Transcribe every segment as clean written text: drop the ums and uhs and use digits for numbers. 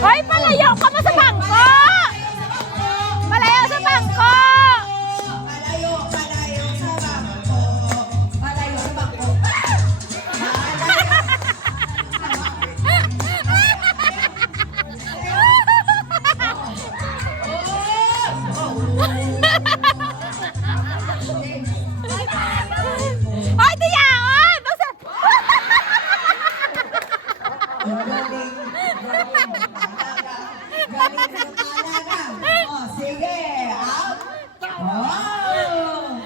Hoy, palayo ka mo sa bangko! Palayo sa bangko! Palayo sa bangko. Palayo sa bangko. Hoy, diyaon! Basta... Galing sa talaga. Oh, sige. Out. Oh.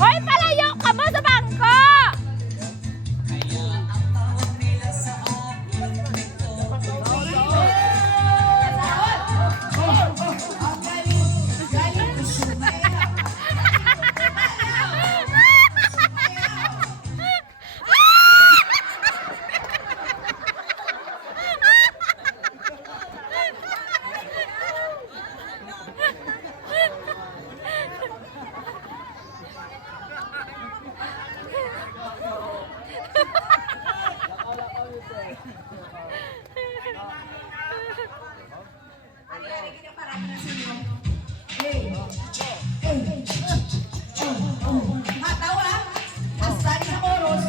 Hoy, palayo ka mo sa bangko! Matawa. Asali sa oros.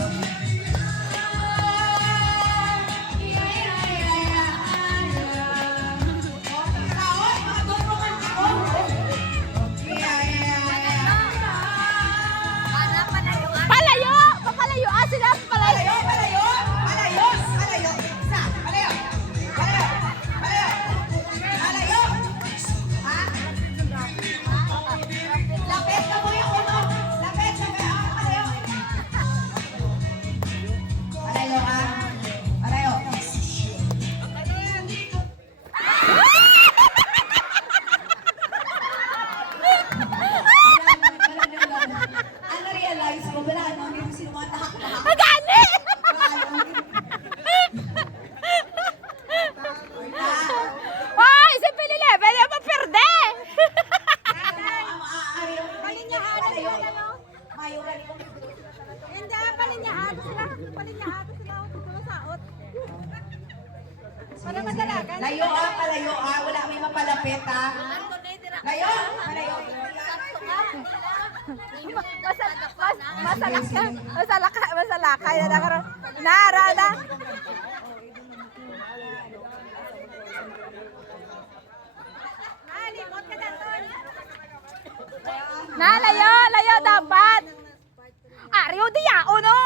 Palayo! Papalayo! Ah, sila palayo! Palayo, palayo, palayo, palayo. Isa, palayo, palayo, palayo, palayo. Ha? Lapit ka mo yung uno. Lapit, lapit. Ah, palayo. Palayo ka. Palayo. Ano realize ko, wala no, hindi sino mga tahak-tahak. Magani! Hoy, si Pililebe, di mo perde! Hindi, palinyahan sila. Palinyahan sila. Saot. Para madalagan. Layo palayo wala may mapalapit ha. Layo, palayo. Masalakay na nakaroon. Narada. Layo dapat. Ariyo diya, no?